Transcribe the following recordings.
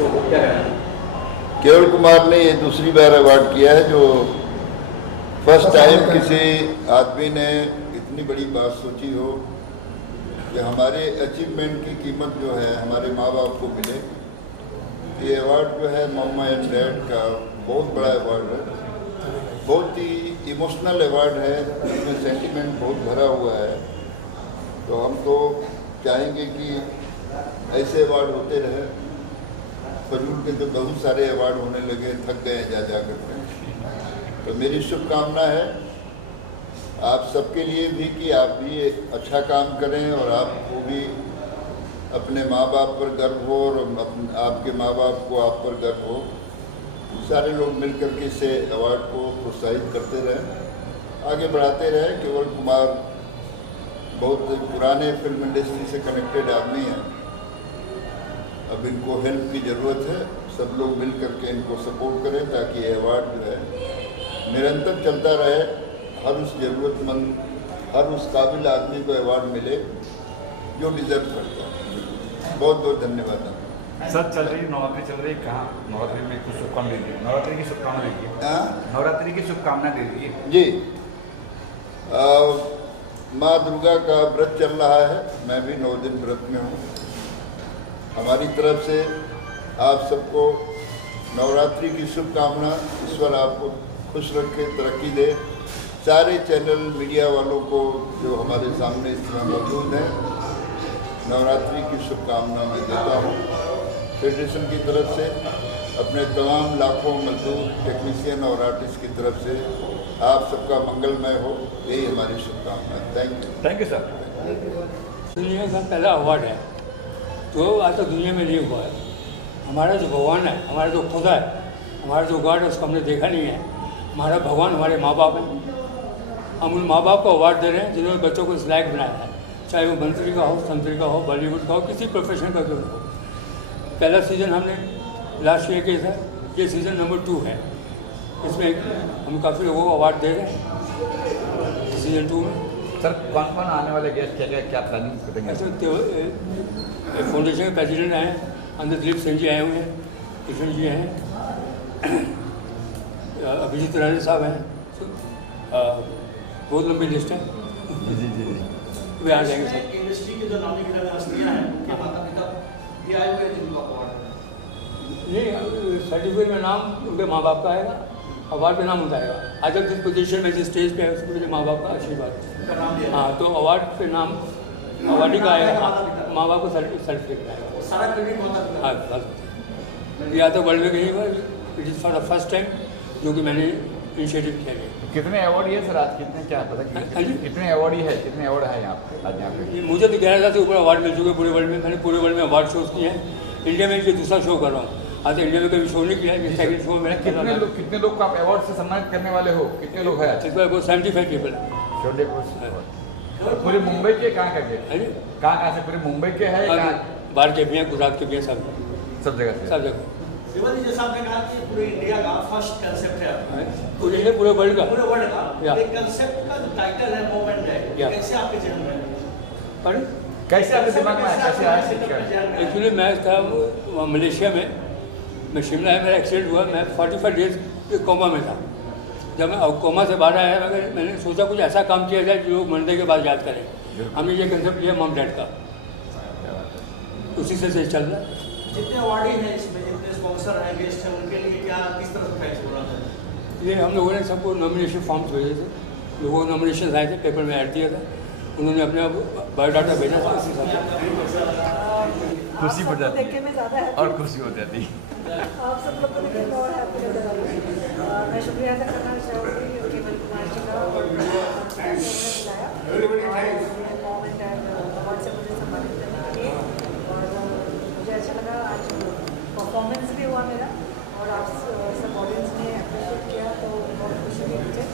Show को, क्या कहना है? केवल कुमार ने ये दूसरी बार अवार्ड किया है जो फर्स्ट टाइम किसी आदमी ने इतनी बड़ी बात सोची हो कि हमारे अचीवमेंट की कीमत जो है हमारे माँ बाप को मिले। ये अवार्ड जो है मम्मा एंड डैड का बहुत बड़ा अवार्ड है, बहुत ही इमोशनल अवार्ड है, इसमें सेंटिमेंट बहुत भरा हुआ है। तो हम तो चाहेंगे कि ऐसे अवार्ड होते रहे। फजूल के तो बहुत सारे अवार्ड होने लगे, थक गए जा करके। तो मेरी शुभकामना है आप सबके लिए भी कि आप भी अच्छा काम करें और आपको भी अपने माँ बाप पर गर्व हो और आपके माँ बाप को आप पर गर्व हो। सारे लोग मिलकर के इसे अवार्ड को प्रोत्साहित करते रहें, आगे बढ़ाते रहें। केवल कुमार बहुत पुराने फिल्म इंडस्ट्री से कनेक्टेड आदमी हैं, अब इनको हेल्प की ज़रूरत है। सब लोग मिल करके इनको सपोर्ट करें ताकि ये अवार्ड जो है निरंतर चलता रहे। हर उस ज़रूरतमंद, हर उस काबिल आदमी को अवार्ड मिले जो डिज़र्व करता है। बहुत बहुत धन्यवाद। सर चल रही नवरात्रि चल रही, कहाँ नवरात्रि में कुछ शुभकामना दे दीजिए, नवरात्रि की शुभकामना दे दीजिए। नवरात्रि की शुभकामना दे दीजिए। जी, माँ दुर्गा का व्रत चल रहा है, मैं भी 9 दिन व्रत में हूँ। हमारी तरफ से आप सबको नवरात्रि की शुभकामना। ईश्वर आपको खुश रखे, तरक्की दे। सारे चैनल मीडिया वालों को जो हमारे सामने इस समय मौजूद हैं, नवरात्रि की शुभकामना मैं देता हूँ। फेडरेशन की तरफ से, अपने तमाम लाखों मजदूर, टेक्नीशियन और आर्टिस्ट की तरफ से आप सबका मंगलमय हो, यही हमारी शुभकामना। Thank you sir. दुनिया का पहला अवार्ड है जो आज तक दुनिया में नहीं हुआ है। हमारा जो भगवान है, हमारा जो खुदा है, हमारा जो गॉड है, उसको हमने देखा नहीं है। हमारा भगवान हमारे माँ बाप हैं। हम उन माँ बाप को अवार्ड दे रहे हैं जिन्होंने बच्चों को इस लायक बनाया है, चाहे वो मंत्री का हो, तंत्री का हो, बॉलीवुड का हो, किसी प्रोफेशन का क्यों हो। पहला सीज़न हमने लास्ट ईयर किया था, ये सीज़न नंबर 2 है। इसमें हम काफ़ी लोगों को अवार्ड दे रहे हैं सीज़न 2 में। सर कौन कौन आने वाले गेस्ट, क्या प्लानिंग करेंगे? ऐसे फाउंडेशन के प्रेसिडेंट आए हैं, अंदर दिलीप सिंह जी आए हुए हैं, किशन जी हैं, अभिजीत राणे साहब हैं। बहुत लंबी लिस्ट है। जी वे आ जाएंगे सर। इंडस्ट्री के जो नामी गिरामी हस्तियां हैं, उनके माता पिता भी आए हुए हैं जिनको अवार्ड नहीं, सर्टिफिकेट में नाम उनके माँ बाप का आएगा, अवार्ड पे नाम बताएगा। आज तक जिस पोजीशन में जिस स्टेज पे है उसके लिए माँ बाप का आशीर्वाद। हाँ, तो अवार्ड पे नाम अवार्डी का आएगा, माँ बाप को सर्टिफिकेट आएगा। सारा क्रेडिट माता पिता। हाँ बस, या तो वर्ल्ड में कहीं हुआ, it is for the first time जो कि मैंने इनिशिएटिव किया गया। कितने अवार्ड है सर आज, कितने, क्या पता कितने अवार्ड ही है, कितने अवार्ड है यहाँ पे आज यहाँ पे? मुझे तो 11,000 से ऊपर अवार्ड मिल चुके हैं पूरे वर्ल्ड में। मैंने पूरे वर्ल्ड में अवार्ड शोज किए हैं। इंडिया में ये दूसरा शो कर रहा हूँ। आज तो इंडिया में कभी शो नहीं किया, ये सेकंड शो मेरा। कितने लोग को आप अवार्ड से सम्मानित करने वाले हो, कितने लोग हैं? इस बार 75 पीपल। पूरे मुंबई के कहाँ कहाँ से? पूरे मुंबई के है, बाहर के भी हैं, गुजरात के भी हैं, सब जगह से, सब जगह। शिवाजी जैसा आपने कहा कि पूरे इंडिया का फर्स्ट कंसेप्ट है, पूरे वर्ल्ड का, पूरे वर्ल्ड का एक कंसेप्ट का जो टाइटल है मोमेंट है, कैसे आपके जहन में? पर कैसे आपके दिमाग में आया, कैसे आया? एक्चुअली मैं था मलेशिया में, मैं शिमला है, मेरा एक्सीडेंट हुआ। मैं 45 डेज कोमा में था। जब मैं कोमा से बाहर आया, मैंने सोचा कुछ ऐसा काम किया जाए जो लोग मरने के बाद याद करें। हमने ये कंसेप्ट लिया मॉम डैड का, उसी से चल रहा है। जितने अवार्डी हैं इसमें, जितने स्पॉन्सर हैं, गेस्ट हैं, उनके लिए क्या किस तरह से प्राइस है? ये हम लोगों ने सबको नॉमिनेशन फॉर्म्स भेजे थे, लोगों को नॉमिनेशन आए थे, पेपर में ऐड दिया था, उन्होंने अपने बायोडाटा भेजा था। उसी खुशी बढ़ जाती और खुशी हो जाती। आप सब लोग को देखेंगे और हैप्पी नजर आ रही है। मैं शुक्रिया अदा करना चाहूँगी केवल कुमार जी का और बुलाया मॉम एंड डैड अवार्ड से मुझे सम्मानित करने के लिए। और मुझे अच्छा लगा, आज परफॉर्मेंस भी हुआ मेरा और आप सब ऑडियंस ने अप्रिशिएट किया, तो बहुत खुशी हुई मुझे।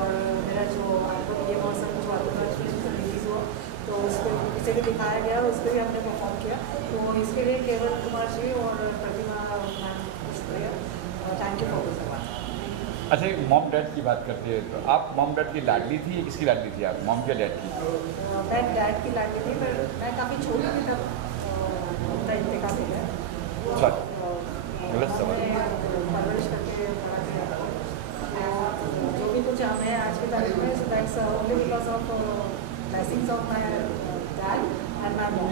और मेरा जो आपको ये मौसम जो आपका फिल्म रिलीज़ हुआ, तो उस पर इसे भी दिखाया गया, उस पर भी हमने परफॉर्म किया। तो इसके लिए केवल कुमार जी और प्रतिमा मैम को शुक्रिया, thank you for this award. अच्छा, मॉम डैड की बात करते हैं तो आप मॉम डैड की लाडली थी, किसकी लाडली थी आप, मॉम या डैड की? मैं डैड की लाडली थी, पर मैं काफ़ी छोटी थी तब उनका इंतकाल हो गया। मैं हूँ,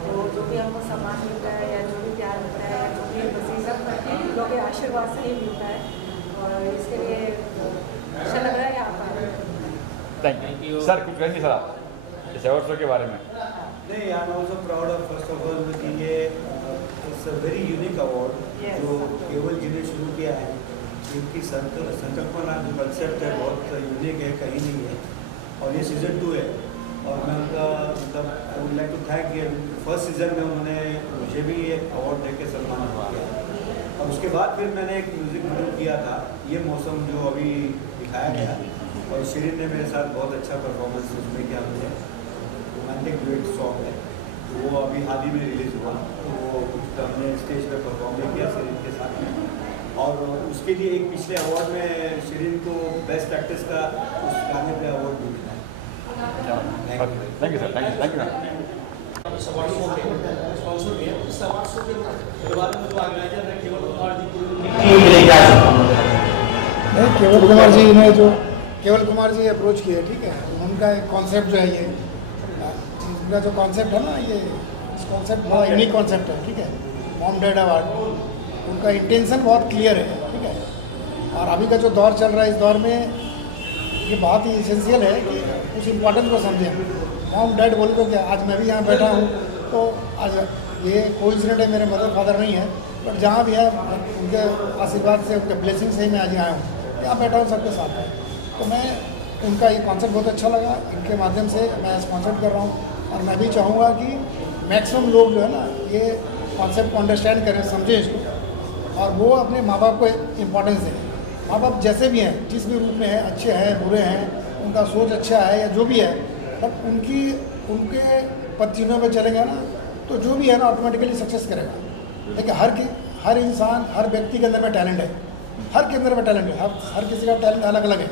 तो जो भी हमको सम्मान मिलता है या जो भी प्यार मिलता है या जो भी बस ये सब लोगों के आशीर्वाद से ही मिलता है, और इसके लिए अच्छा लग रहा है यहाँ पर। Thank you sir. कुछ कहेंगे सर आप इस अवार्ड शो के बारे में? नहीं, I am also proud of first of all कि ये it's a very unique award Yes. जो केवल जी ने शुरू किया है। इनकी संकल्पना जो कंसेप्ट है बहुत यूनिक है, कहीं नहीं है, और ये सीज़न 2 है। और मैं उनका मतलब I would like to thank ये फर्स्ट सीज़न में उन्होंने मुझे भी एक अवार्ड दे के सम्मानित किया, और उसके बाद फिर मैंने एक म्यूज़िक वीडियो किया था, ये मौसम जो अभी दिखाया गया, और शिरीन ने मेरे साथ बहुत अच्छा परफॉर्मेंस उसमें किया। मुझे रोमांटिक डुएट सॉन्ग है, वो अभी हाल ही में रिलीज़ हुआ, तो वो हमने स्टेज पे परफॉर्म भी किया शिरीन के साथ में। और उसके लिए एक पिछले अवार्ड में शिरीन को बेस्ट एक्ट्रेस का उस गाने पे अवार्ड भी मिला है। Thank you sir. Thank you. इस अवार्ड शो के स्पॉन्सर भी है, इस अवार्ड शो के बारे में जो ऑर्गेनाइजर है केवल कुमार जी नहीं, केवल कुमार जी ने जो केवल कुमार जी अप्रोच किए, ठीक है, उनका एक कॉन्सेप्ट जो है ये उनका जो कॉन्सेप्ट है ना, ये इस कॉन्सेप्ट बड़ा यूनिक कॉन्सेप्ट है, ठीक है। मॉम डैड अवार्ड, उनका इंटेंशन बहुत क्लियर है, ठीक है। और अभी का जो दौर चल रहा है, इस दौर में ये बहुत ही इसेंशियल है कि उस इम्पोर्टेंस को समझें। मॉम डैड बोल को क्या, आज मैं भी यहाँ बैठा हूँ, तो आज ये कोइंसिडेंट है, मेरे मदर फादर नहीं है, बट जहाँ भी है उनके आशीर्वाद से, उनके ब्लेसिंग से ही मैं आज आया हूँ, यहाँ बैठा हूँ सबके साथ है। तो मैं उनका ये कॉन्सेप्ट बहुत अच्छा लगा, इनके माध्यम से मैं स्पॉन्सर कर रहा हूँ, और मैं भी चाहूँगा कि मैक्सिमम लोग जो है ना ये कॉन्सेप्ट को अंडरस्टैंड करें, समझें इसको, और वो अपने माँ बाप को इम्पोर्टेंस दें। माँ बाप जैसे भी हैं, जिस भी रूप में हैं, अच्छे हैं, बुरे हैं, उनका सोच अच्छा है या जो भी है, बट उनके पद पे चलेगा ना, तो जो भी है ना ऑटोमेटिकली सक्सेस करेगा। देखिए हर इंसान, हर व्यक्ति के अंदर में टैलेंट है, हर के अंदर में टैलेंट है, हर किसी का टैलेंट अलग अलग है।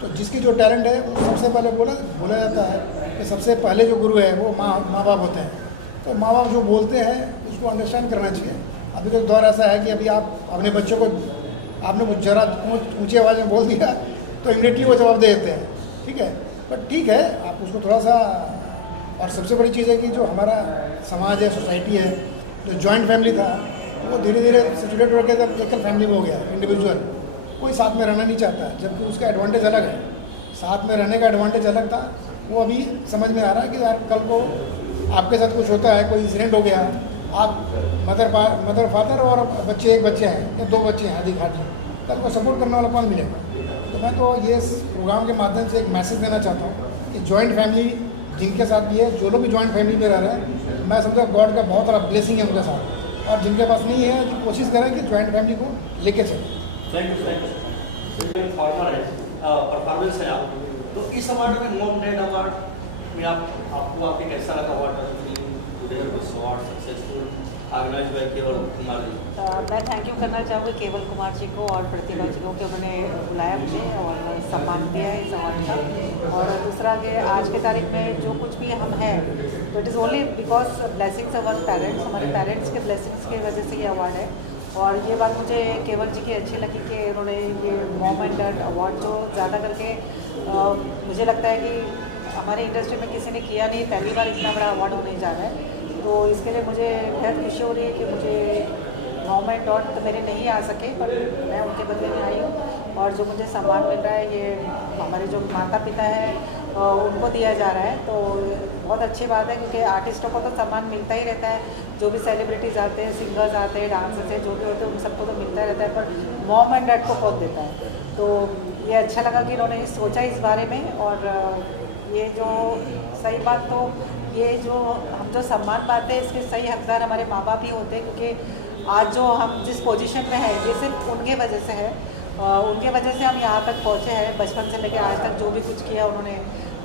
तो जिसकी जो टैलेंट है वो सबसे पहले बोला जाता है कि सबसे पहले जो गुरु है वो माँ बाप होते हैं। तो माँ बाप जो बोलते हैं उसको अंडरस्टैंड करना चाहिए। अभी का दौर ऐसा है कि अभी आप अपने बच्चों को आपने कुछ ज़रा ऊँची आवाज़ में बोल दिया तो इमीडिएटली वो जवाब दे देते हैं, ठीक है। बट ठीक है, आप उसको थोड़ा सा, और सबसे बड़ी चीज़ है कि जो हमारा समाज है, सोसाइटी है, जो जॉइंट फैमिली था वो धीरे धीरे सिचुएट होकर जब एकल फैमिली में हो गया, इंडिविजुअल, कोई साथ में रहना नहीं चाहता, जबकि उसका एडवांटेज अलग है। साथ में रहने का एडवांटेज अलग था, वो अभी समझ में आ रहा है कि यार कल को आपके साथ कुछ होता है, कोई इंसिडेंट हो गया, आप मदर फादर और बच्चे, एक बच्चे हैं या 2 बच्चे हैं, अधिक हाथी, कल को सपोर्ट करने वाला कौन मिलेगा। तो मैं तो ये इस प्रोग्राम के माध्यम से एक मैसेज देना चाहता हूँ कि जॉइंट फैमिली जिनके साथ भी है, जो लोग भी जॉइंट फैमिली में रह रहे हैं, मैं समझा गॉड का बहुत बड़ा ब्लेसिंग है उनके साथ, और जिनके पास नहीं है तो कोशिश करें कि जॉइंट फैमिली को लेके चलें। Thank you. फॉर्मर है, परफॉर्मेंस है आप, तो इस अवार्ड में मॉम डैड अवार्ड में आपको आपके कैसा लगा award today award successful organise by Keval Kumar जी? मैं थैंक यू करना चाहूँगी केवल कुमार जी को और प्रतिभा जी को कि उन्होंने बुलाया मुझे और सम्मान दिया है इस अवार्ड का। और दूसरा कि आज के तारीख में जो कुछ भी हम हैं, तो it is only because blessings our parents, हमारे पेरेंट्स के ब्लेसिंग्स की वजह से ये अवार्ड है। और ये बात मुझे केवल जी की अच्छी लगी कि उन्होंने ये मॉम एंड डैड अवार्ड जो ज़्यादा करके मुझे लगता है कि हमारे इंडस्ट्री में किसी ने किया नहीं, पहली बार इतना बड़ा अवार्ड होने जा रहा है। तो इसके लिए मुझे बेहद खुशी हो रही है कि मुझे मॉम एंड डैड तो मेरे नहीं आ सके, पर मैं उनके बदले में आई हूँ। और जो मुझे सम्मान मिल रहा है ये हमारे जो माता पिता हैं उनको दिया जा रहा है, तो बहुत अच्छी बात है, क्योंकि आर्टिस्टों को तो सम्मान मिलता ही रहता है, जो भी सेलिब्रिटीज़ आते हैं, सिंगर्स आते हैं, डांसर्स हैं, जो भी होते हैं उन सबको तो मिलता रहता है, पर मॉम एंड डैड को बहुत देता है। तो ये अच्छा लगा कि इन्होंने सोचा इस बारे में। और ये जो सही बात, तो ये जो हम जो सम्मान पाते हैं इसके सही हकदार हमारे माँ बाप ही होते हैं, क्योंकि आज जो हम जिस पोजीशन में हैं ये सिर्फ उनके वजह से है, उनके वजह से हम यहाँ तक पहुँचे हैं। बचपन से लेकर आज तक जो भी कुछ किया उन्होंने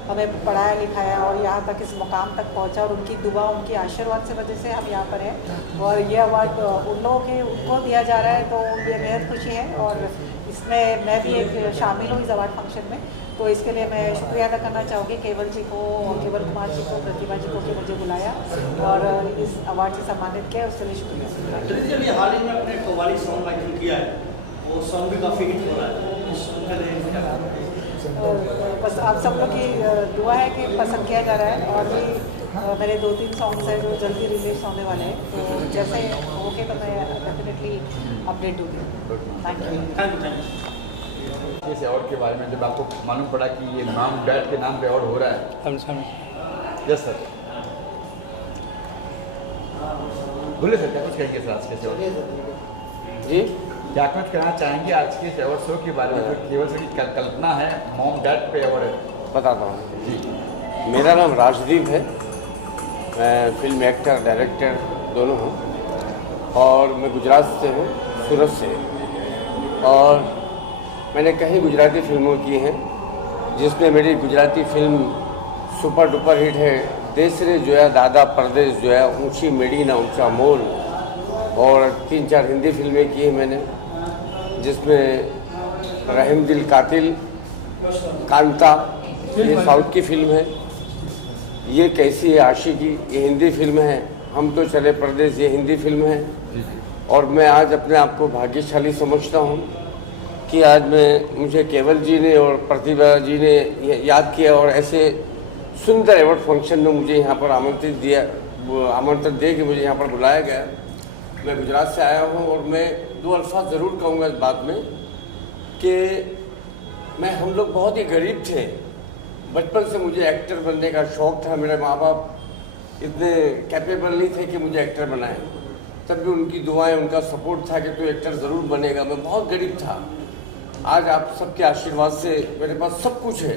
हमें पढ़ाया लिखाया और यहाँ तक इस मुकाम तक पहुँचा, और उनकी दुआ, उनकी आशीर्वाद से वजह से हम यहाँ पर हैं। और ये अवार्ड उन लोगों के उनको दिया जा रहा है, तो ये बेहद खुशी है। और इसमें मैं भी एक शामिल हूँ इस अवार्ड फंक्शन में, तो इसके लिए मैं शुक्रिया अदा करना चाहूँगी केवल जी को, केवल कुमार जी को, प्रतिभा जी को कि मुझे बुलाया और इस अवार्ड से सम्मानित किया, उसके लिए शुक्रिया। दीदी अभी हाल ही में अपने कव्वाली सॉन्ग का इंक्लूड किया है, वो सॉन्ग भी काफ़ी हिट हो रहा है, उस सॉन्ग के लिए बस आप सब लोग की दुआ है कि पसंद किया जा रहा है। और भी मेरे 2-3 सॉन्ग्स हैं जो जल्दी रिलीज होने वाले हैं, तो जैसे ओके तो मैं डेफिनेटली अपडेट दूँगी। Thank you. इस अवार्ड के बारे में जब आपको मालूम पड़ा कि ये मॉम डैड के नाम पे अवार्ड हो रहा है, यस सर, बोले सर क्या कुछ कहेंगे सर आज के इस अवार्ड जी क्या कुछ कहना चाहेंगे आज के इस अवार्ड शो के बारे में, जो केवल सर की कल्पना है मॉम डैड पे अवार्ड है? बताता हूँ। जी, मेरा नाम राजदीप है, मैं फिल्म एक्टर डायरेक्टर दोनों हूँ और मैं गुजरात से हूँ, सूरत से। और मैंने कई गुजराती फिल्मों की हैं, जिसमें मेरी Gujarati film super duper hit है देश रे जो है दादा परदेश जो है ऊंची मेड़ी ना ऊंचा मोल, और 3-4 हिंदी फिल्में की हैं मैंने, जिसमें रहम दिल कातिल, कांता ये साउथ की फिल्म है, ये कैसी है आशिकी ये हिंदी फिल्म है, हम तो चले परदेश ये हिंदी फिल्म है। और मैं आज अपने आप को भाग्यशाली समझता हूँ कि आज मुझे केवल जी ने और प्रतिभा जी ने याद किया और ऐसे सुंदर अवार्ड फंक्शन में मुझे यहाँ पर आमंत्रण दे के मुझे यहाँ पर बुलाया गया। मैं गुजरात से आया हूँ और मैं 2 अल्फाज ज़रूर कहूँगा इस बात में कि हम लोग बहुत ही गरीब थे। बचपन से मुझे एक्टर बनने का शौक़ था। मेरे माँ बाप इतने कैपेबल नहीं थे कि मुझे एक्टर बनाए, तब भी उनकी दुआएं उनका सपोर्ट था कि तू एक्टर ज़रूर बनेगा। मैं बहुत गरीब था। आज आप सबके आशीर्वाद से मेरे पास सब कुछ है,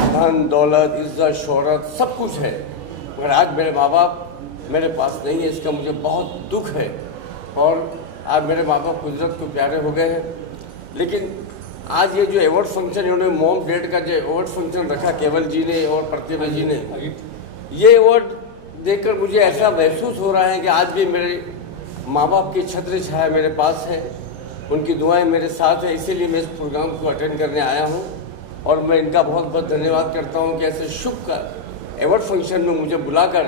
धन दौलत इज्जत शोहरत सब कुछ है, मगर आज मेरे माँ बाप मेरे पास नहीं है, इसका मुझे बहुत दुख है। और आज मेरे माँ बाप कुदरत को प्यारे हो गए हैं। लेकिन आज ये जो अवार्ड फंक्शन इन्होंने मॉम डैड का जो अवार्ड फंक्शन रखा केवल जी ने और प्रतिभा जी ने, ये अवार्ड देखकर मुझे ऐसा महसूस हो रहा है कि आज भी मेरे माँ बाप की छत्र छाया मेरे पास है, उनकी दुआएं मेरे साथ है। इसीलिए मैं इस प्रोग्राम को अटेंड करने आया हूँ और मैं इनका बहुत बहुत धन्यवाद करता हूँ कि ऐसे शुभ अवार्ड फंक्शन में मुझे बुलाकर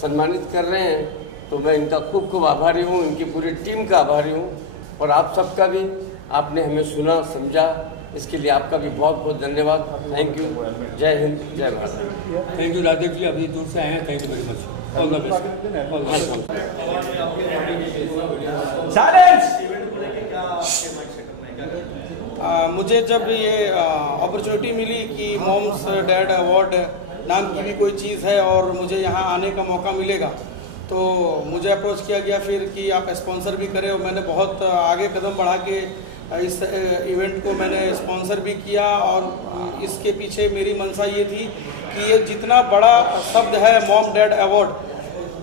सम्मानित कर रहे हैं। तो मैं इनका खूब खूब आभारी हूँ, इनकी पूरी टीम का आभारी हूँ। और आप सबका भी, आपने हमें सुना समझा, इसके लिए आपका भी बहुत बहुत धन्यवाद। Thank you. जय हिंद, जय भारत। थैंक यू राधेव जी, अभी दूर से आए हैं, thank you very much. All the best. मुझे जब ये अपॉर्चुनिटी मिली कि मॉम्स डैड अवार्ड नाम की भी कोई चीज़ है और मुझे यहाँ आने का मौका मिलेगा, तो मुझे अप्रोच किया गया फिर कि आप स्पॉन्सर भी करें। और मैंने बहुत आगे कदम बढ़ा के इस इवेंट को मैंने स्पॉन्सर भी किया। और इसके पीछे मेरी मंशा ये थी कि ये जितना बड़ा शब्द है मॉम डैड अवार्ड,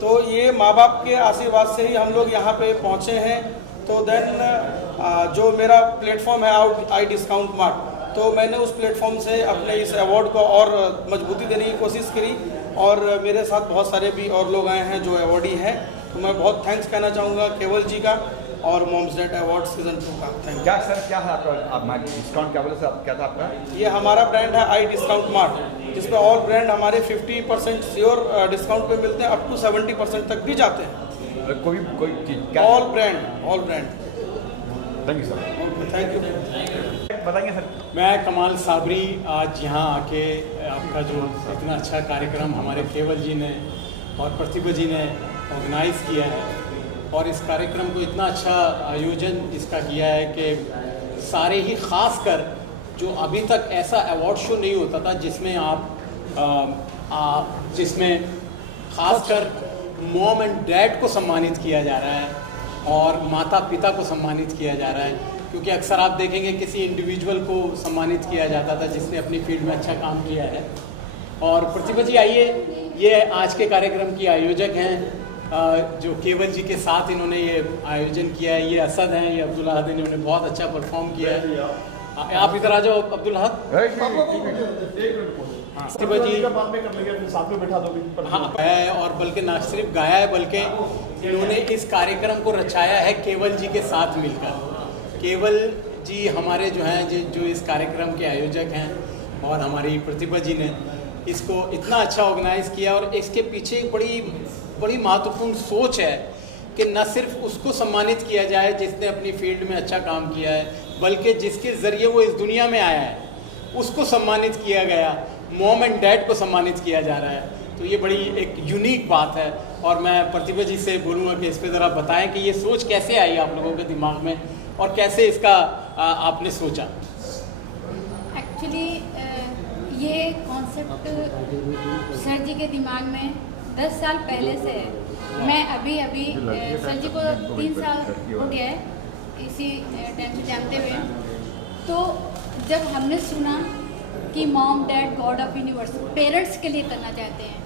तो ये माँ बाप के आशीर्वाद से ही हम लोग यहाँ पे पहुँचे हैं। तो देन जो मेरा प्लेटफॉर्म है आई डिस्काउंट मार्ट, तो मैंने उस प्लेटफॉर्म से अपने इस अवार्ड को और मजबूती देने की कोशिश करी। और मेरे साथ बहुत सारे भी और लोग आए हैं जो अवार्डी हैं, तो मैं बहुत थैंक्स कहना चाहूँगा केवल जी का और मॉम्स डैड अवार्ड सीजन 2 का। Thank you. क्या सर क्या है आपका डिस्काउंट क्या बोले सर, क्या था आपका? ये हमारा ब्रांड है आई डिस्काउंट मार्ट, जिसपे ऑल ब्रांड हमारे 50% श्योर डिस्काउंट पे मिलते हैं, अप टू 70% तक भी जाते हैं। कोई चीज all brand thank you sir. Thank you. बताएंगे सर। मैं कमाल साबरी आज यहाँ आके आपका जो इतना अच्छा कार्यक्रम हमारे केवल जी ने और प्रतिभा जी ने ऑर्गेनाइज़ किया है, और इस कार्यक्रम को इतना अच्छा आयोजन इसका किया है कि सारे ही ख़ास कर जो अभी तक ऐसा अवार्ड शो नहीं होता था जिसमें ख़ासकर मॉम एंड डैड को सम्मानित किया जा रहा है और माता पिता को सम्मानित किया जा रहा है। क्योंकि अक्सर आप देखेंगे किसी इंडिविजुअल को सम्मानित किया जाता था जिसने अपनी फील्ड में अच्छा काम किया है। और प्रतिभा जी आइए, ये आज के कार्यक्रम की आयोजक हैं, जो केवल जी के साथ इन्होंने ये आयोजन किया है। ये असद हैं, ये अब्दुल अहद, इन्होंने बहुत अच्छा परफॉर्म किया है। आप इधर आ जाओ अब्दुल अहद। प्रतिभा जी हाँ है, और बल्कि ना सिर्फ गाया है बल्कि इन्होंने इस कार्यक्रम को रचाया है केवल जी के साथ मिलकर। केवल जी हमारे जो हैं जो इस कार्यक्रम के आयोजक हैं, और हमारी प्रतिभा जी ने इसको इतना अच्छा ऑर्गेनाइज़ किया। और इसके पीछे एक बड़ी महत्वपूर्ण सोच है कि न सिर्फ उसको सम्मानित किया जाए जिसने अपनी फील्ड में अच्छा काम किया है, बल्कि जिसके ज़रिए वो इस दुनिया में आया है उसको सम्मानित किया गया। मॉम एंड डैड को सम्मानित किया जा रहा है। तो ये बड़ी एक यूनिक बात है। और मैं प्रतिभा जी से बोलूँगा कि इस पर ज़रा बताएं कि ये सोच कैसे आई आप लोगों के दिमाग में और कैसे इसका आपने सोचा। एक्चुअली ये कॉन्सेप्ट सर जी के दिमाग में 10 साल पहले से है। मैं अभी सर जी को 3 साल हो गया है इसी टाइम से जानते हुए। तो जब हमने सुना कि mom dad God of universe parents के लिए करना चाहते हैं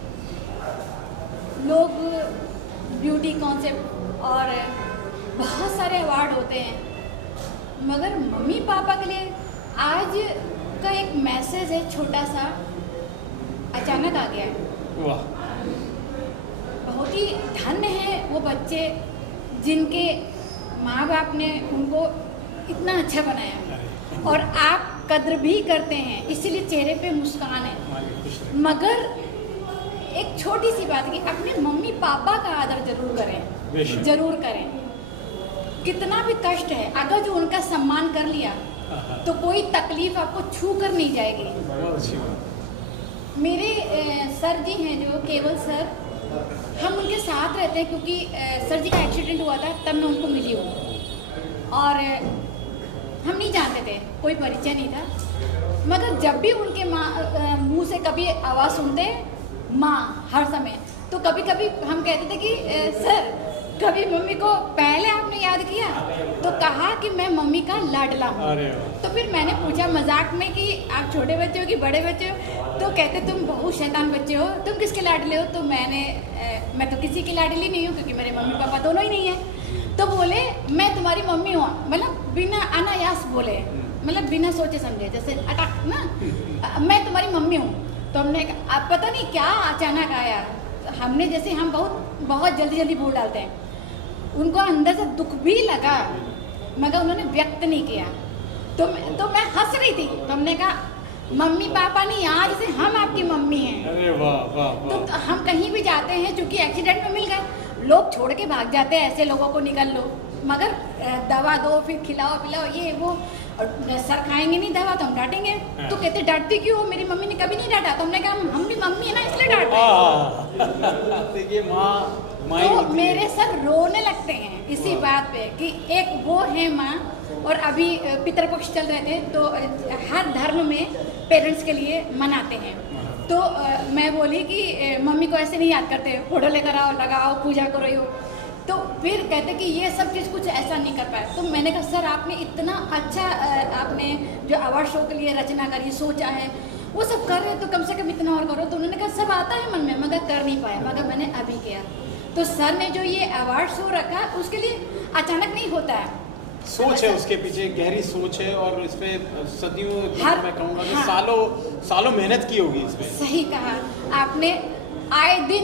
लोग, ब्यूटी कॉन्सेप्ट और बहुत सारे अवार्ड होते हैं, मगर मम्मी पापा के लिए आज का एक मैसेज है छोटा सा, अचानक आ गया है। वाह, बहुत ही धन्य है वो बच्चे जिनके माँ बाप ने उनको इतना अच्छा बनाया और आप कद्र भी करते हैं, इसीलिए चेहरे पे मुस्कान है। मगर एक छोटी सी बात कि अपने मम्मी पापा का आदर जरूर करें, जरूर करें। कितना भी कष्ट है, अगर जो उनका सम्मान कर लिया तो कोई तकलीफ आपको छू कर नहीं जाएगी। मेरे सर जी हैं जो केवल सर, हम उनके साथ रहते हैं क्योंकि सर जी का एक्सीडेंट हुआ था तब मैं उनको मिली हूँ और हम नहीं जानते थे, कोई परिचय नहीं था। मगर जब भी उनके मुंह से कभी आवाज़ सुनते माँ हर समय, तो कभी कभी हम कहते थे कि सर कभी मम्मी को पहले आपने याद किया, तो कहा कि मैं मम्मी का लाडला हूँ। तो फिर मैंने पूछा मजाक में कि आप छोटे बच्चे हो कि बड़े बच्चे हो, तो कहते तुम बहुत शैतान बच्चे हो, तुम किसके लाडले हो? तो मैं तो किसी की लाडली नहीं हूँ क्योंकि मेरे मम्मी पापा दोनों ही नहीं है। तो बोले मैं तुम्हारी मम्मी हूँ, मतलब बिना अनायास बोले, मतलब बिना सोचे समझे, जैसे अटक ना, मैं तुम्हारी मम्मी हूँ। तो हमने कहा आप पता नहीं क्या अचानक आया, हमने जैसे हम बहुत जल्दी बोल डालते हैं, उनको अंदर से दुख भी लगा मगर उन्होंने व्यक्त नहीं किया। तो मैं हंस रही थी, तो हमने कहा मम्मी पापा नहीं, आज से हम आपकी मम्मी हैं। अरे वाह वाह वाह। तो हम कहीं भी जाते हैं, चूंकि एक्सीडेंट में मिल गए, लोग छोड़ के भाग जाते हैं, ऐसे लोगों को निकल लो, मगर दवा दो, फिर खिलाओ पिलाओ, ये वो, और सर खाएंगे नहीं दवा तो हम डांटेंगे। तो कहते डांटती क्यों हो? मेरी मम्मी ने कभी नहीं डांटा। तो हमने कहा हम भी मम्मी है ना, इसलिए डांट रहे हैं। देखिए माँ तो मेरे सर रोने लगते हैं इसी बात पे कि एक वो है माँ, और अभी पितृपक्ष चल रहे थे तो हर धर्म में पेरेंट्स के लिए मनाते हैं। तो मैं बोली कि मम्मी को ऐसे नहीं याद करते, फोटो लेकर आओ, लगाओ, पूजा करो यो। तो फिर कहते कि ये सब चीज़ कुछ ऐसा नहीं कर पाया। तो मैंने कहा सर आपने इतना अच्छा आपने जो अवार्ड शो के लिए रचना करी, सोचा है, वो सब कर रहे हो तो कम से कम इतना और करो। तो उन्होंने कहा सब आता है मन में मगर कर नहीं पाया, मगर मैंने अभी किया। तो सर ने जो ये अवार्ड शो रखा उसके लिए अचानक नहीं होता है, सोच है उसके पीछे, गहरी सोच है, और इस पे सदियों मैं कहूँगा कि सालों मेहनत की होगी इस पे। सही कहा आपने, आए दिन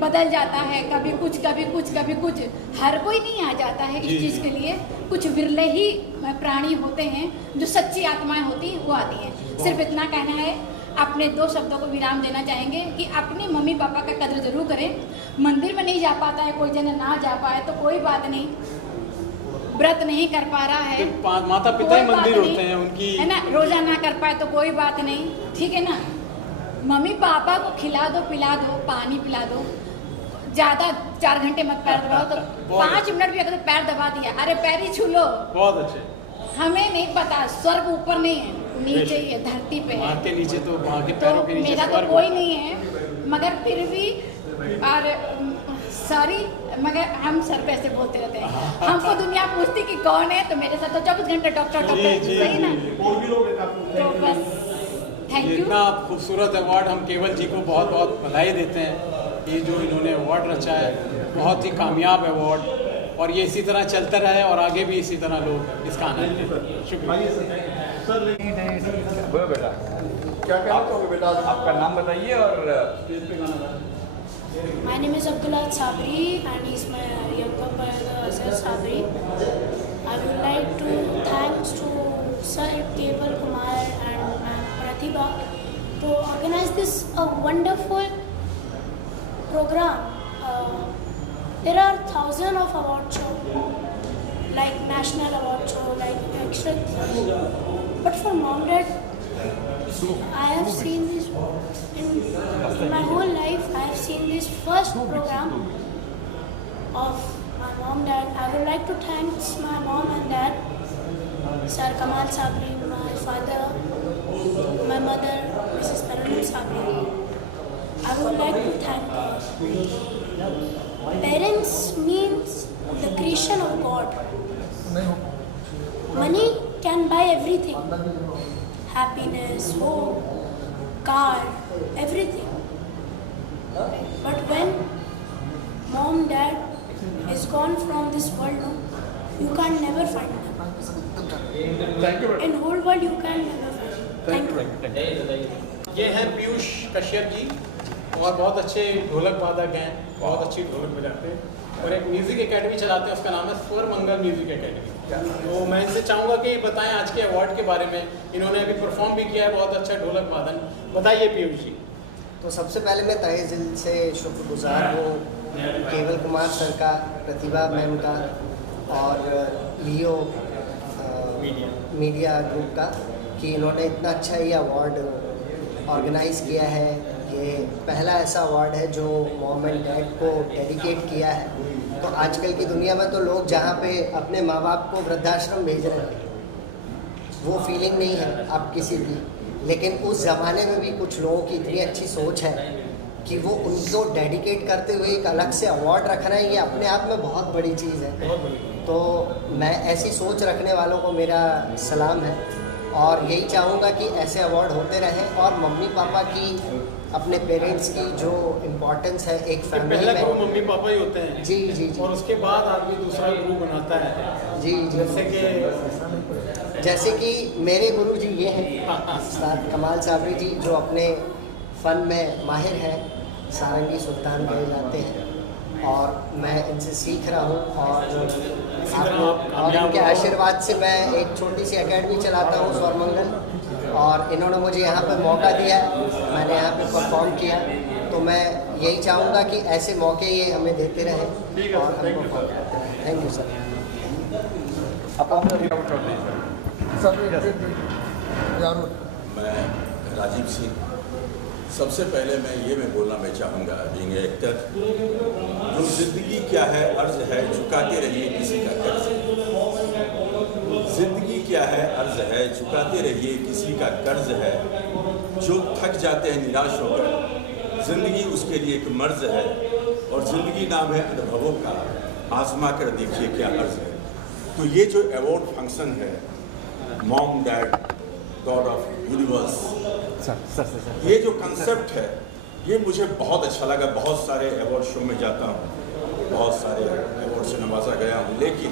बदल जाता है, कभी कुछ कभी कुछ कभी कुछ, हर कोई नहीं आ जाता है इस चीज़ के लिए। कुछ विरले ही प्राणी होते हैं जो सच्ची आत्माएं होती हैं वो आती हैं। सिर्फ इतना कहना है, अपने 2 शब्दों को विराम देना चाहेंगे कि अपने मम्मी पापा का कद्र जरूर करें। मंदिर में नहीं जा पाता है कोई जन, ना जा पाए तो कोई बात नहीं, व्रत नहीं कर पा रहा है, माता पिता ही मंदिर होते हैं उनकी, है ना, रोजा ना कर पाए तो कोई बात नहीं, ठीक है ना। मम्मी पापा को खिला दो, पिला दो, पानी पिला दो, ज़्यादा 4 घंटे मत पैर दबाओ। तो 5 मिनट भी अगर पैर दबा दिया, अरे पैर ही छू लो, बहुत अच्छे। हमें नहीं पता स्वर्ग ऊपर नहीं है, नीचे ही है, धरती पे है, के नीचे तो पैरों के नीचे मेरा तो कोई नहीं है, मगर फिर भी और सॉरी, मगर हम सर पे ऐसे बोलते रहते हैं। हमको दुनिया पूछती कि कौन है, तो मेरे साथ तो 24 घंटे डॉक्टर, सही ना। तो बस थैंक यू। इतना खूबसूरत अवार्ड, हम केवल जी को बहुत बहुत बधाई देते हैं। ये जो इन्होंने अवार्ड रचा है बहुत ही कामयाब अवार्ड, और ये इसी तरह चलता रहे और आगे भी इसी तरह लोग इसका आनंद लें। शुक्रिया बोलो बेटा, क्या कहना चाहोगे बेटा? आपका नाम बताइए और स्टेज पे गाना। My name is Abdullah Sabri and he's my younger brother Azhar Sabri. I would like to thanks to Sir Keval Kumar and Ma'am Pratibha to organize this a wonderful program. There are thousands of award shows, like national award show, like extra. But for mom dad, I have seen this in my whole life. I have seen this first program of my mom, dad. I would like to thank my mom and dad, Sir Kamal Sabri, my father, my mother, Mrs. Paranam Sabri. I would like to thank God. Parents means the creation of God. Money can buy everything. Happiness, hope, car, everything. But when mom, dad is gone from this world, you can never find them. Thank you. In whole world you can never find them. Thank you. ये हैं पीयूष कश्यप जी और बहुत अच्छे ढोलक वादक हैं, बहुत अच्छी ढोलक बजाते हैं और एक म्यूज़िक एकेडमी चलाते हैं, उसका नाम है स्वर मंगल म्यूज़िक एकेडमी। तो मैं इनसे चाहूँगा कि बताएं आज के अवार्ड के बारे में। इन्होंने अभी परफॉर्म भी किया है, बहुत अच्छा ढोलक वादन। बताइए पीयूष जी। तो सबसे पहले मैं तहे दिल से शुक्रगुजार हूँ केवल कुमार सर का, प्रतिभा मैम का और लियो मीडिया ग्रुप का कि इन्होंने इतना अच्छा ये अवार्ड ऑर्गेनाइज़ किया है। ये पहला ऐसा अवार्ड है जो मॉम एंड डैड को डेडिकेट किया है। तो आजकल की दुनिया में तो लोग जहाँ पे अपने माँ बाप को वृद्धाश्रम भेज रहे हैं, वो फीलिंग नहीं है अब किसी की। लेकिन उस ज़माने में भी कुछ लोगों की इतनी अच्छी सोच है कि वो उनको डेडिकेट करते हुए एक अलग से अवार्ड रखना है, ये अपने आप में बहुत बड़ी चीज़ है। तो मैं ऐसी सोच रखने वालों को मेरा सलाम है और यही चाहूँगा कि ऐसे अवार्ड होते रहें और मम्मी पापा की, अपने पेरेंट्स की जो इम्पोर्टेंस है एक फैमिली पहला में, गुरु मम्मी पापा ही होते हैं। जी जी जी। और उसके बाद आदमी दूसरा गुरु बनाता है। जी जी। जैसे कि मेरे गुरु जी ये हैं उस्ताद कमाल साबरी जी, जो अपने फ़न में माहिर हैं, सारंगी सुल्तान कहलाते हैं और मैं इनसे सीख रहा हूँ। और इनके आशीर्वाद से मैं एक छोटी सी एकेडमी चलाता हूँ स्वर मंगल, और इन्होंने मुझे यहाँ पे मौका दिया, मैंने यहाँ पे परफॉर्म किया। तो मैं यही चाहूँगा कि ऐसे मौके ये हमें देते रहें और हम परफॉर्म करते रहें। Thank you sir. मैं राजीव सिंह, सबसे पहले मैं बोलना चाहूँगा बीइंग एक्टर, जो ज़िंदगी क्या है अर्ज़ है झुकाते रहिए किसी का कर्ज। ज़िंदगी क्या है अर्ज़ है झुकाते रहिए किसी का कर्ज है। जो थक जाते हैं निराश होकर, ज़िंदगी उसके लिए एक मर्ज है और ज़िंदगी नाम है अनुभवों का, आजमा कर देखिए क्या अर्ज़ है। तो ये जो अवार्ड फंक्शन है mom dad God of universe, ये जो कंसेप्ट है ये मुझे बहुत अच्छा लगा। बहुत सारे अवार्ड शो में जाता हूँ, बहुत सारे अवार्ड से नवाजा गया हूँ, लेकिन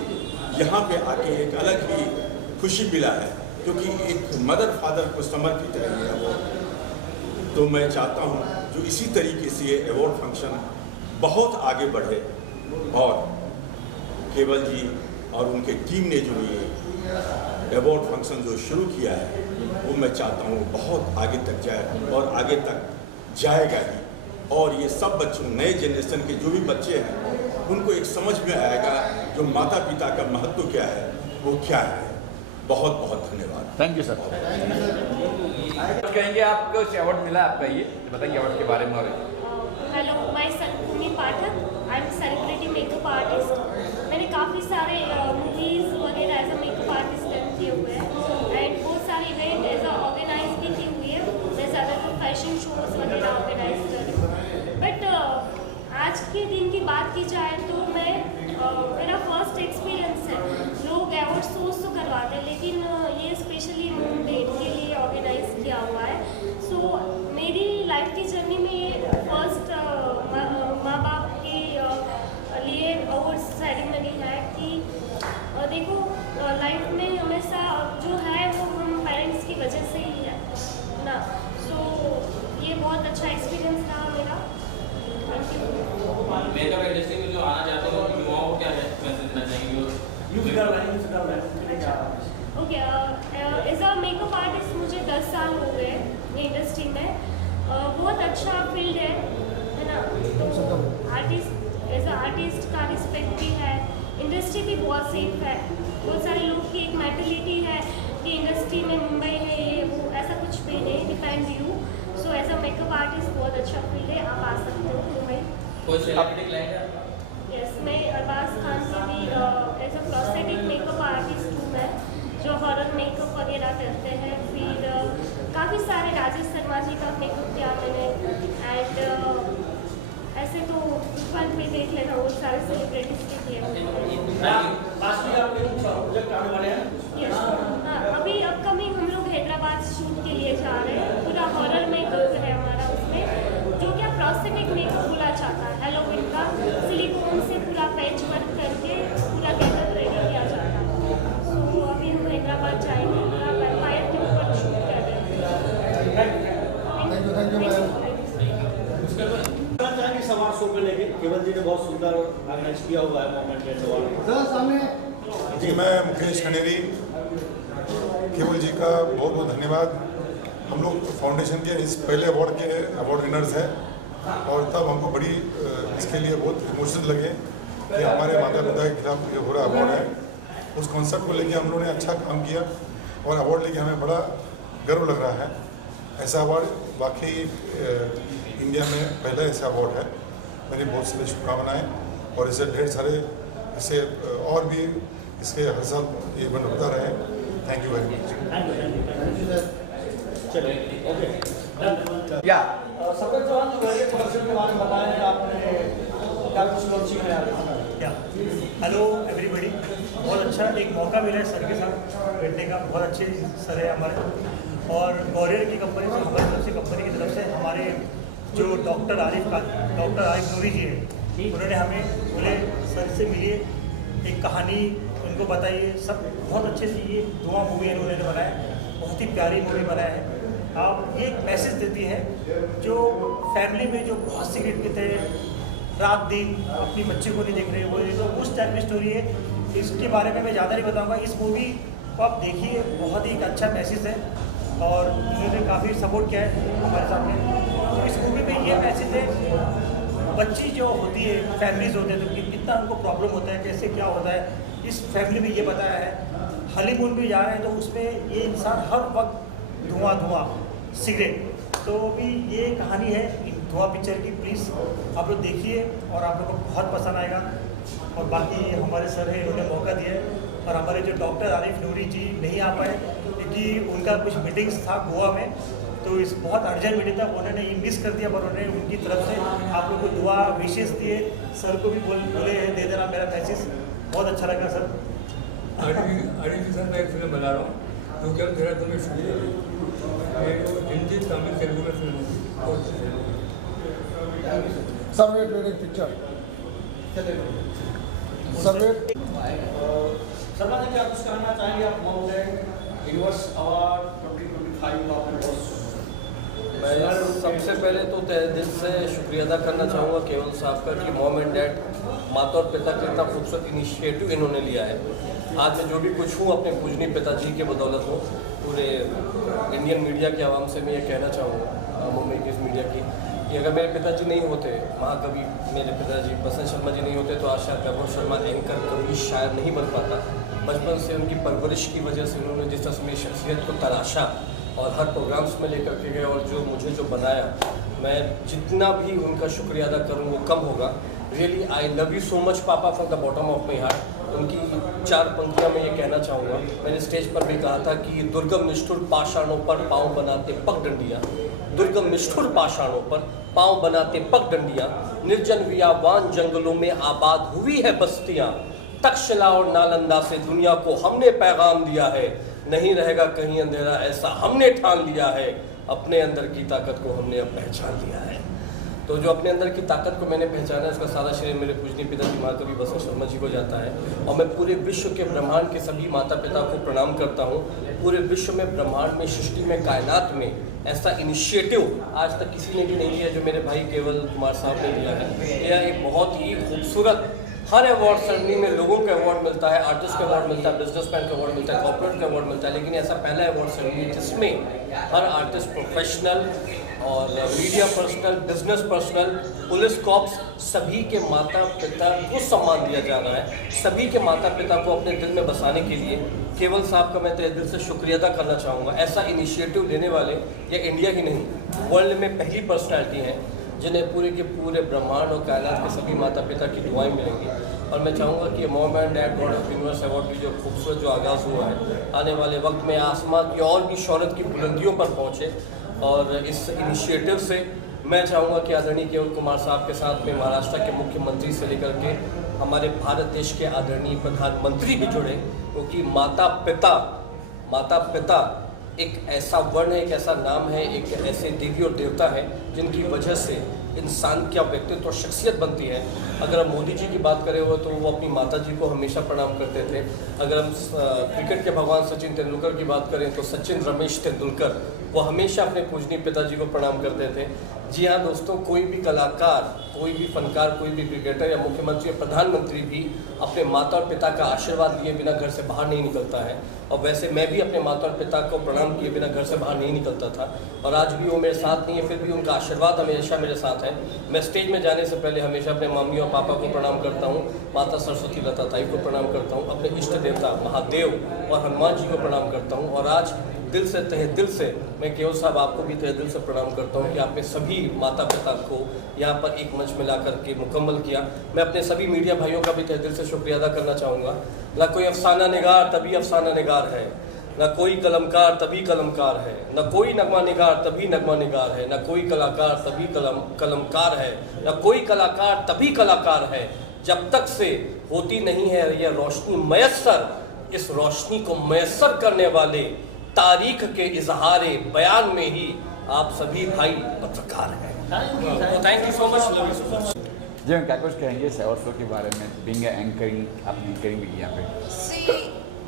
यहाँ पे आके एक अलग ही खुशी मिला है क्योंकि एक मदर फादर को समर्पित है ये अवार्ड। तो मैं चाहता हूँ जो इसी तरीके से ये अवार्ड फंक्शन बहुत आगे बढ़े और केवल जी और उनके टीम ने जो ये अवार्ड फंक्शन जो शुरू किया है वो मैं चाहता हूँ बहुत आगे तक जाए और आगे तक जाएगा ही। और ये सब बच्चों, नए जनरेशन के जो भी बच्चे हैं, उनको एक समझ में आएगा जो माता पिता का महत्व क्या है वो क्या है। बहुत बहुत धन्यवाद। Thank you sir. कहेंगे आपको अवार्ड मिला आपका, ये बताइए अवार्ड के बारे में। और hello, my Sankuni Pathak, I am celebrity makeup artist. मैंने काफ़ी सारे मूवीज़ वगैरह एज अ मेकअप आर्टिस्ट किए हुए हैं एंड बहुत सारे इवेंट एज अ ऑर्गेनाइज भी की हुई है। मैं ज़्यादातर फैशन शोज़ वगैरह ऑर्गेनाइज कर रही हूँ। बट आज के दिन की बात की जाए तो मेरा फर्स्ट एक्सपीरियंस है। लोग अवार्ड शोज तो करवाते हैं लेकिन ये स्पेशली मून डेट के लिए ऑर्गेनाइज किया हुआ है। सो मेरी लाइफ की जर्नी में ये फर्स्ट माँ बाप के लिए अवार्ड सेरेमनी है कि देखो लाइफ में हमेशा जो है वो हम पेरेंट्स की वजह से ही है ना। सो ये बहुत अच्छा एक्सपीरियंस रहा मेरा। मेकअप इंडस्ट्री में जो आना चाहते हो युवाओं को क्या मैसेज देना चाहेंगे? Okay, as a makeup artist मुझे 10 साल हो गए ये इंडस्ट्री में। बहुत अच्छा फील्ड है ना। तो आर्टिस्ट एज अ आर्टिस्ट का रिस्पेक्ट भी है, इंडस्ट्री भी बहुत सेफ है। बहुत सारे लोग की एक मेंटलिटी है कि इंडस्ट्री में मुंबई है ये वो ऐसा कुछ भी नहीं, depend you. So as a makeup artist बहुत अच्छा फील्ड है, आप आ सकते हो मुंबई। कोई सेलिब्रिटी क्लाइंट है? यस, मैं अरबाज खान की भी as a prosthetic makeup artist हूँ मैं, जो हॉरर मेकअप वगैरह करते हैं। फिर काफ़ी सारे राजेश शर्मा जी का मेकअप किया मैंने, एंड ऐसे तो फ्रंट में देख लेना वो सारे सेलिब्रिटीज के किए। हाँ, अभी अपकमिंग हम लोग हैदराबाद शूट के लिए जा रहे हैं। पूरा हॉरर मेकअप है हमारा उसमें, जो क्या प्रोस्थेटिक मेकअप पूरा चाहता है हेलोविन का, सिलिकॉन से पूरा पैच वर्क करके पूरा गेटअप रेडी किया जाता है। तो अभी हम हैदराबाद जाएंगे, पूरा वेम्पायर के ऊपर शूट कर रहे हैं। इस अवार्ड शो को लेके केवल जी ने बहुत सुंदर ऑर्गेनाइज किया हुआ है मोमेंट एंड अवार्ड। जी, मैं मुकेश खनेरी, केवल जी का बहुत बहुत धन्यवाद। हम लोग फाउंडेशन के इस पहले अवार्ड के अवार्ड विनर्स हैं, और तब हमको बड़ी इसके लिए बहुत इमोशनल लगे कि हमारे माता पिता के खिलाफ ये हो रहा अवार्ड है। उस कॉन्सेप्ट को लेके हम लोगों ने अच्छा काम किया, और अवार्ड लेके हमें बड़ा गर्व लग रहा है। ऐसा अवार्ड वाकई इंडिया में पहला ऐसा अवार्ड है। मेरी बहुत सारी शुभकामनाएं, और इसे ढेर सारे इसे और भी इसके हर साल ये बनता रहे। Thank you very much. Safar Chauhan जो वेरिएट प्रोडक्शन के बारे में बताया आपने, क्या कुछ लॉन्चिंग है आप? हेलो एवरीबॉडी, बहुत अच्छा एक मौका मिला है सर के साथ बैठने का। बहुत अच्छे सर है हमारे, और गौरियर की कंपनी से, हमारी तरफ से, कंपनी की तरफ से हमारे जो डॉक्टर आरिफ नूरी जी है, उन्होंने हमें बोले सर से मिलिए, एक कहानी उनको बताइए। सब बहुत अच्छे से ये दुआ मूवी इन्होंने बनाया, बहुत ही प्यारी मूवी बनाया है। आप ये एक मैसेज देती है जो फैमिली में जो बहुत सीक्रेट के थे, रात दिन अपनी बच्चे को नहीं देख रहे, वो तो उस टाइप की स्टोरी है। इसके बारे में मैं ज़्यादा नहीं बताऊँगा। इस मूवी को आप देखिए, बहुत ही एक अच्छा मैसेज है, और उन्होंने काफ़ी सपोर्ट किया है हमारे साथ में। तो इस मूवी में ये मैसेज है, बच्ची जो होती है, फैमिलीज होते हैं, तो कितना उनको प्रॉब्लम होता है, कैसे क्या होता है, इस फैमिली में ये बताया है। हनीमून भी जा रहे हैं तो उसमें ये इंसान हर वक्त धुआं सिगरेट, तो भी ये कहानी है धुआं पिक्चर की। प्लीज़ आप लोग देखिए, और आप लोग को बहुत पसंद आएगा। और बाकी हमारे सर है, उन्होंने मौका दिया है, और हमारे जो डॉक्टर आरिफ नूरी जी नहीं आ पाए क्योंकि उनका कुछ मीटिंग्स था गोवा में, तो इस बहुत अर्जेंट मीटिंग था, उन्होंने ये मिस कर दिया, पर उन्होंने उनकी तरफ से आप लोग को दुआ विशेष दिए। सर को भी बोले दे देना मेरा मैसेज। बहुत अच्छा लगा सर। आरिफ सर, मैं एक फिल्म बना रहा हूँ, तो क्या मेरा तुम्हें हिंदी तमिल तेलुगु में फिल्म होगी। सर्वे ट्रेडिंग पिक्चर सर्वे। शर्मा जी, क्या कुछ कहना चाहेंगे आप माउंटेन यूनिवर्स अवार्ड 2025 का आपने बहुत? मैं सबसे पहले तो तहे दिल से शुक्रिया अदा करना चाहूँगा केवल साहब का कि मॉम एंड डैड, माता और पिता का इतना खूबसूरत इनिशिएटिव इन्होंने लिया है। आज मैं जो भी कुछ हूँ अपने पूजनीय पिताजी के बदौलत हूँ। पूरे इंडियन मीडिया के आवाम से मैं ये कहना चाहूँगा, मुंबई की इस मीडिया की, कि अगर मेरे पिताजी नहीं होते, महाकवि मेरे पिताजी बसंत शर्मा जी नहीं होते, तो आज शायद वैभव शर्मा एंकर कभी शायद नहीं बन पाता। बचपन से उनकी परवरिश की वजह से उन्होंने जिस तरह से मेरी शख्सियत को तराशा और हर प्रोग्राम्स में लेकर के गए, और जो मुझे जो बनाया, मैं जितना भी उनका शुक्रिया अदा करूँ वो कम होगा। Really I love you so much पापा from the bottom of my heart. उनकी 4 पंक्तियाँ मैं ये कहना चाहूँगा। मैंने स्टेज पर भी कहा था कि दुर्गम निष्ठुर पाषाणों पर पाँव बनाते पगडंडियाँ, दुर्गम निष्ठुर पाषाणों पर पाँव बनाते पगडंडियाँ, निर्जन वियावान जंगलों में आबाद हुई है बस्तियाँ। तक्षशिला और नालंदा से दुनिया को हमने पैगाम दिया है, नहीं रहेगा कहीं अंधेरा ऐसा हमने ठान लिया है। अपने अंदर की ताकत को हमने अब पहचान लिया है। तो जो अपने अंदर की ताकत को मैंने पहचाना है, उसका सारा श्रेय मेरे पूजनीय पिताजी महाकवि बसंत शर्मा जी को जाता है। और मैं पूरे विश्व के ब्रह्मांड के सभी माता पिता को प्रणाम करता हूँ। पूरे विश्व में, ब्रह्मांड में, सृष्टि में, कायनात में ऐसा इनिशिएटिव आज तक किसी ने भी नहीं लिया जो मेरे भाई केवल कुमार साहब ने लिया है। यह एक बहुत ही खूबसूरत, हर अवार्ड सरनी में लोगों का अवार्ड मिलता है, आर्टिस्ट का अवार्ड मिलता है, बिजनेसमैन का अवार्ड मिलता है, कॉर्पोरेट का अवार्ड मिलता है, लेकिन ऐसा पहला अवार्ड सरनी जिसमें हर आर्टिस्ट प्रोफेशनल और media personal, business personal, police cops, सभी के माता पिता को सम्मान दिया जा रहा है। सभी के माता पिता को अपने दिल में बसाने के लिए केवल साहब का मैं तहे दिल से शुक्रिया अदा करना चाहूँगा। ऐसा इनिशिएटिव लेने वाले ये इंडिया ही नहीं वर्ल्ड में पहली पर्सनैलिटी हैं जिन्हें पूरे के पूरे ब्रह्मांड और कायनात के सभी माता पिता की दुआएं मिलेंगी। और मैं चाहूँगा कि mom and dad God of universe award की जो खूबसूरत जो आगाज़ हुआ है, आने वाले वक्त में आसमां की और भी शौहरत की बुलंदियों पर पहुँचे। और इस इनिशिएटिव से मैं चाहूँगा कि आदरणीय केवल कुमार साहब के साथ में महाराष्ट्र के मुख्यमंत्री से लेकर के हमारे भारत देश के आदरणीय प्रधानमंत्री भी जुड़े, क्योंकि माता पिता एक ऐसा वर्ण है, एक ऐसा नाम है, एक ऐसे देवी और देवता है जिनकी वजह से इंसान का व्यक्तित्व और शख्सियत बनती है। अगर हम मोदी जी की बात करें हो तो वो अपनी माता जी को हमेशा प्रणाम करते थे। अगर हम क्रिकेट के भगवान सचिन तेंदुलकर की बात करें तो सचिन रमेश तेंदुलकर वो हमेशा अपने पूजनीय पिताजी को प्रणाम करते थे। जी हाँ दोस्तों, कोई भी कलाकार, कोई भी फनकार, कोई भी क्रिकेटर या मुख्यमंत्री या प्रधानमंत्री भी अपने माता और पिता का आशीर्वाद लिए बिना घर से बाहर नहीं निकलता है। और वैसे मैं भी अपने माता और पिता को प्रणाम किए बिना घर से बाहर नहीं निकलता था, और आज भी वो मेरे साथ नहीं है, फिर भी उनका आशीर्वाद हमेशा मेरे साथ है। मैं स्टेज में जाने से पहले हमेशा अपने मम्मी और पापा को प्रणाम करता हूँ, माता सरस्वती लता ताई को प्रणाम करता हूँ, अपने इष्ट देवता महादेव और हनुमान जी को प्रणाम करता हूँ। और आज दिल से, तहे दिल से मैं केवल साहब आपको भी तहे दिल से प्रणाम करता हूँ कि आपने सभी माता पिता को यहाँ पर एक मंच में ला करके मुकम्मल किया। मैं अपने सभी मीडिया भाइयों का भी तहे दिल से शुक्रिया अदा करना चाहूँगा। ना कोई अफसाना निगार तभी अफसाना निगार है, न कोई कलमकार तभी कलमकार है, न कोई नगमा निगार तभी नगमा निगार है, न कोई कलाकार तभी कलमकार है, न कोई कलाकार तभी कलाकार है। जब तक से होती नहीं है यह रोशनी मैसर, इस रोशनी को मैसर करने वाले तारीख के इजहारे बयान में ही आप सभी भाई पत्रकार हैं। Thank you so much. जी हम क्या कुछ कहेंगे सेवर शो के बारे में, बीइंग एंकरिंग, आपने एंकरिंग भी किया पे।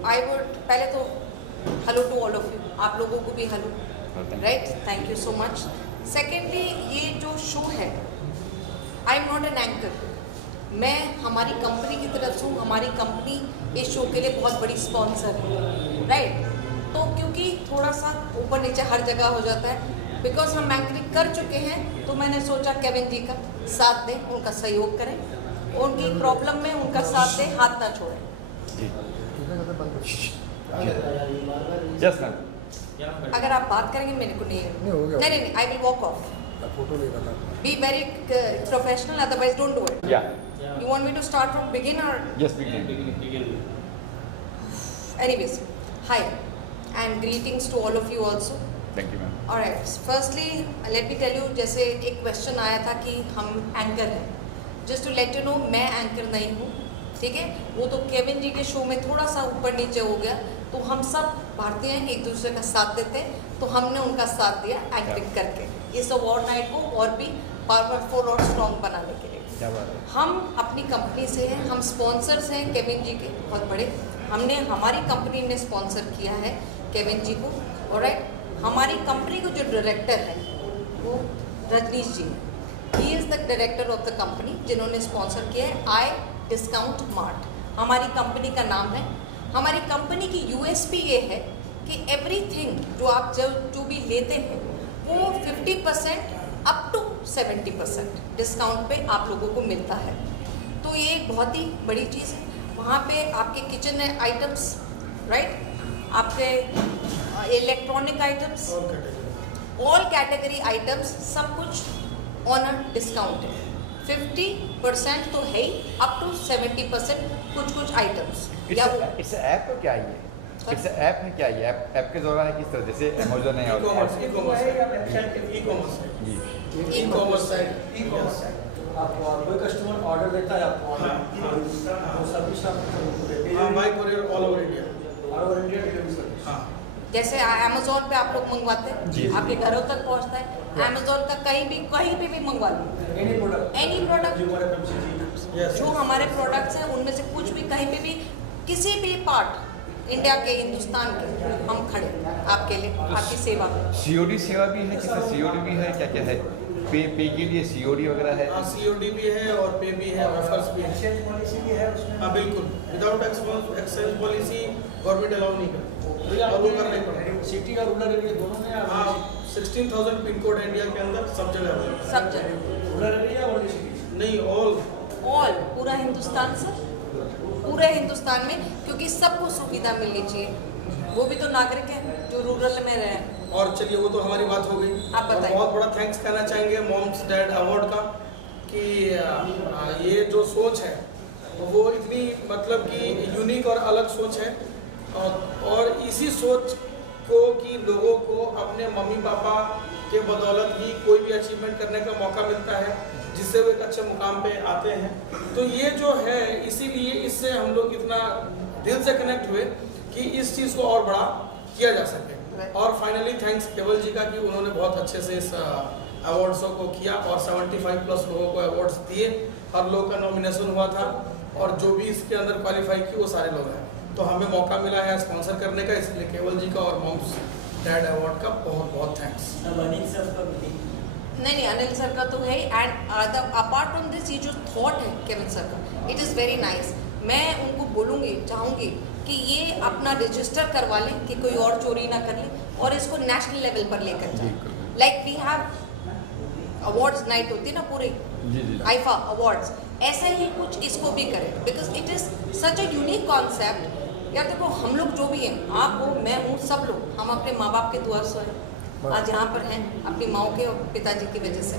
आई वुड पहले तो hello to all of you, आप लोगों को भी hello, right, thank you so much. Secondly, ये जो शो है, I am not an anchor, मैं हमारी कंपनी की तरफ से हूँ। हमारी कंपनी इस शो के लिए बहुत बड़ी स्पॉन्सर है, राइट। तो क्योंकि थोड़ा सा ऊपर नीचे हर जगह हो जाता है, बिकॉज हम एंकरिंग कर चुके हैं, तो मैंने सोचा केविन जी का साथ दें, उनका सहयोग करें, उनकी प्रॉब्लम में उनका साथ दें, हाथ ना छोड़ें। यस मैम, अगर आप बात करेंगे मेरे को नहीं, I will walk off. Be very professional, otherwise don't do it. You want me to start from begin और? Yes, begin. Anyways, hi and greetings to all of you also. Thank you ma'am. All right, firstly let me tell you, जैसे एक question आया था कि हम anchor हैं, just to let you know मैं anchor नहीं हूँ, ठीक है। वो तो केविन जी के शो में थोड़ा सा ऊपर नीचे हो गया, तो हम सब भारतीय हैं, एक दूसरे का साथ देते हैं, तो हमने उनका साथ दिया एंकरिंग करके इस अवार्ड नाइट को और भी पावरफुल और स्ट्रॉन्ग बनाने के लिए। हम अपनी कंपनी से हैं, हम स्पॉन्सर्स हैं केविन जी के बहुत बड़े, हमारी कंपनी ने स्पॉन्सर किया है केविन जी को। ऑलराइट, हमारी कंपनी को जो डायरेक्टर है वो रजनीश जी है, he is the director of the company, जिन्होंने स्पॉन्सर किया है आई डिस्काउंट मार्ट, हमारी कंपनी का नाम है। हमारी कंपनी की यूएसपी ये है कि एवरीथिंग जो आप जो भी लेते हैं वो 50% अप टू 70% डिस्काउंट पे आप लोगों को मिलता है, तो ये एक बहुत ही बड़ी चीज़ है। वहाँ पे आपके किचन आइटम्स, राइट, आपके electronic items, all category items, सब कुछ ऑन अ डिस्काउंट है। 50% तो है ही, अप टू 70% कुछ आइटम्स। इस ऐप को क्या है ये? इस ऐप में क्या है? ऐप के दौरान किस तरह, जैसे अमेजोन है और ई-कॉमर्स साइट, आप कोई कस्टमर ऑर्डर देता है आपको ऑनलाइन, सर्विस आप bye courier all over India delivery service. जैसे अमेजोन पे आप लोग मंगवाते हैं, आपके घरों तक पहुंचता है, अमेजोन का कहीं पे भी मंगवा लो, एनी प्रोडक्ट जो हमारे प्रोडक्ट्स हैं उनमें से कुछ भी कहीं पे भी किसी भी पार्ट इंडिया के, हिंदुस्तान के, हम खड़े आपके लिए, आपकी सेवा में। सीओडी सेवा भी है, किसी सीओडी भी है, क्या क्या है? पे के लिए सीओडी वगैरह है? सीओडी भी है और पे भी है, ऑफर्स भी है, एक्सचेंज पॉलिसी भी है उसमें। हाँ बिल्कुल, without exchange policy government allow नहीं करती, और वो करना ही पड़ेगा। सिटी और रूरल एरिया दोनों में? हाँ, 16,000 पिन कोड है इंडिया के अंदर, सब जगह सब जगह नहीं, ऑल पूरा हिंदुस्तान सर, पूरे हिंदुस्तान में, क्योंकि सबको सुविधा मिलनी चाहिए। वो भी तो नागरिक हैं जो रूरल में रहे। और चलिए वो तो हमारी बात हो गई। आप बताइए। बहुत बड़ा थैंक्स कहना चाहेंगे मॉम्स डैड अवार्ड का कि ये जो सोच है वो इतनी मतलब कि यूनिक और अलग सोच है, और इसी सोच को कि लोगों को अपने मम्मी पापा के बदौलत ही कोई भी अचीवमेंट करने का मौका मिलता है, जिससे वो एक अच्छे मुकाम पे आते हैं। तो ये जो है, इसीलिए इससे हम लोग इतना दिल से कनेक्ट हुए कि इस चीज़ को और बड़ा किया जा सके। और फाइनली थैंक्स केवल जी का कि उन्होंने बहुत अच्छे से इस अवार्ड्सों को किया और 75+ लोगों को अवार्ड्स दिए। हर लोग का नॉमिनेशन हुआ था और जो भी इसके अंदर क्वालिफाई किए वो सारे लोग हैं। तो हमें मौका मिला है स्पॉन्सर करने का, इसलिए केवल जी का और मॉम्स डैड अवार्ड का बहुत बहुत थैंक्स। नहीं, अनिल सर का तो है। एंड अपार्ट फ्रॉम दिस, ये जो थॉट है केविन सर का, इट इज़ वेरी नाइस। मैं उनको बोलूँगी, चाहूँगी कि ये अपना रजिस्टर करवा लें कि कोई और चोरी ना कर ले, और इसको नेशनल लेवल पर लेकर जाए। Like we have awards night होती है ना पूरी, आईफा अवार्ड्स, ऐसे ही कुछ इसको भी करें, because it is such a unique concept. यार देखो, हम लोग जो भी हैं, आप हो, मैं हूँ, सब लोग, हम अपने माँ बाप के दुआ से आज यहाँ पर हैं, अपनी माओ के और पिताजी की वजह से।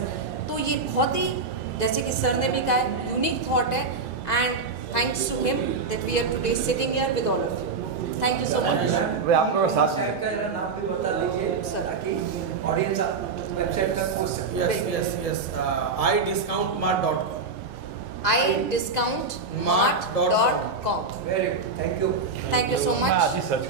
तो ये बहुत ही, जैसे कि सर ने भी कहा है, यूनिक थॉट है। And thanks to him that we are today sitting here with all of you. Thank you so much. वे आप लोगों के साथ हैं। नाम भी बता दीजिए सर, ताकि ऑडियंस वेबसाइट तक पहुंच सके। Yes idiscountmart.com idiscountmart.com। Very good, thank you so much. Search